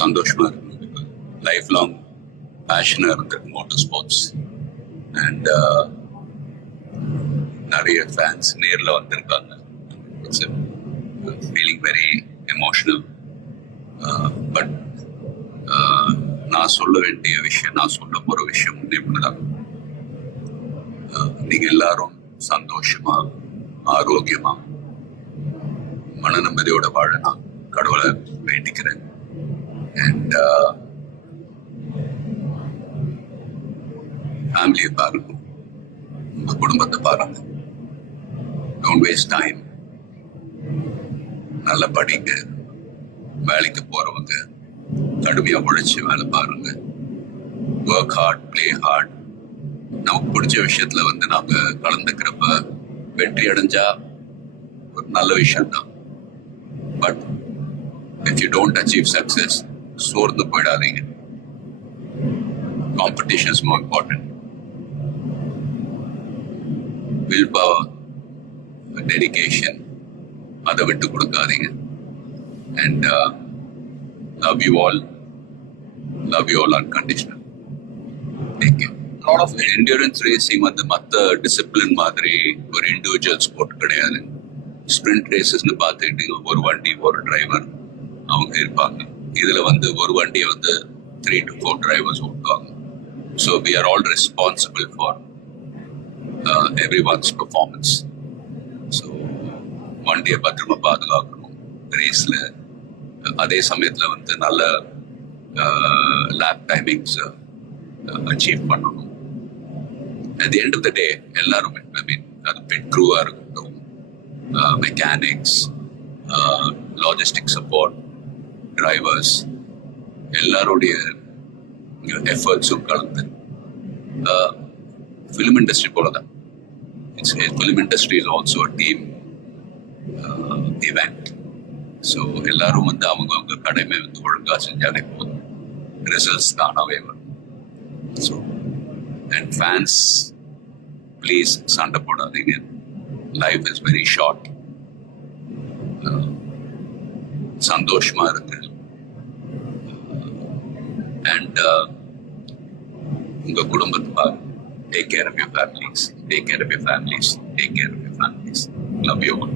சந்தோஷமா இருக்கு. Life long பேஷனா இருந்திருக்கு மோட்டார் ஸ்போர்ட்ஸ். அண்ட் நிறைய ஃபேன்ஸ் நேரில் வந்திருக்காங்க. It's feeling very emotional. But நான் சொல்ல வேண்டிய விஷயம், நான் சொல்ல போற விஷயம் இப்படிதான். நீங்க எல்லாரும் சந்தோஷமா, ஆரோக்கியமா, மன நிம்மதியோட வாழ நான் கடவுளை வேண்டிக்கிறேன். அண்ட் ஃபேமிலியை பாருங்க, உங்க குடும்பத்தை பாருங்க. Don't waste time. நல்லா படிங்க. வேலைக்கு போறவங்க கடுமையா உழைச்சு வேலை பாருங்க. Work hard, play hard. நமக்கு பிடிச்ச விஷயத்துல நாம கலந்துக்கிறப்ப வெற்றி அடைஞ்சா ஒரு நல்ல விஷயம் தான். But if you don't achieve success, சோர்ந்து போயிடாதீங்க. Competition is more important. Willpower, dedication, அதை விட்டு கொடுக்காதீங்க. And love you all unconditional. Take care. lot of endurance racing மற்ற டிசிப்ளின் மாதிரி ஒரு இண்டிவிஜுவல் ஸ்போர்ட் கிடையாது. ஸ்பிரிண்ட் ரேசஸ்ன்னு பார்த்துக்கிட்டீங்க, ஒரு வண்டி ஒரு டிரைவர் அவங்க இருப்பாங்க. இதுல ஒரு வண்டியை 3 to 4 டிரைவர்ஸ் ஓட்டுவாங்க. So we are all responsible for everyone's performance. So வண்டியை பத்திரமா பாதுகாக்கணும் ரேஸ்ல. அதே சமயத்துல நல்ல லேப் டைமிங்ஸ் அச்சீவ் பண்ணணும். At the end of the day, எல்லாரும் அது பிட் க்ரூவா இருக்கட்டும், மெக்கானிக்ஸ், லாஜிஸ்டிக் சப்போர்ட், டிரைவர்ஸ், எல்லாருடைய எஃபர்ட்ஸும் கலந்து ஃபிலிம் இண்டஸ்ட்ரி போலதான். Film industry is also a team event. So எல்லாரும் அவங்க கடமை ஒழுங்கா செஞ்சாலே போதும், ரிசல்ட்ஸ் தானாவே வரும். ஸோ and fans, please சண்டை போடாதீங்க. Life is very short. சந்தோஷமா இருக்கு. அண்ட் உங்க குடும்பத்தை பாருங்க. Take care of your families. Take care of your families. Take care of your families. Love you all.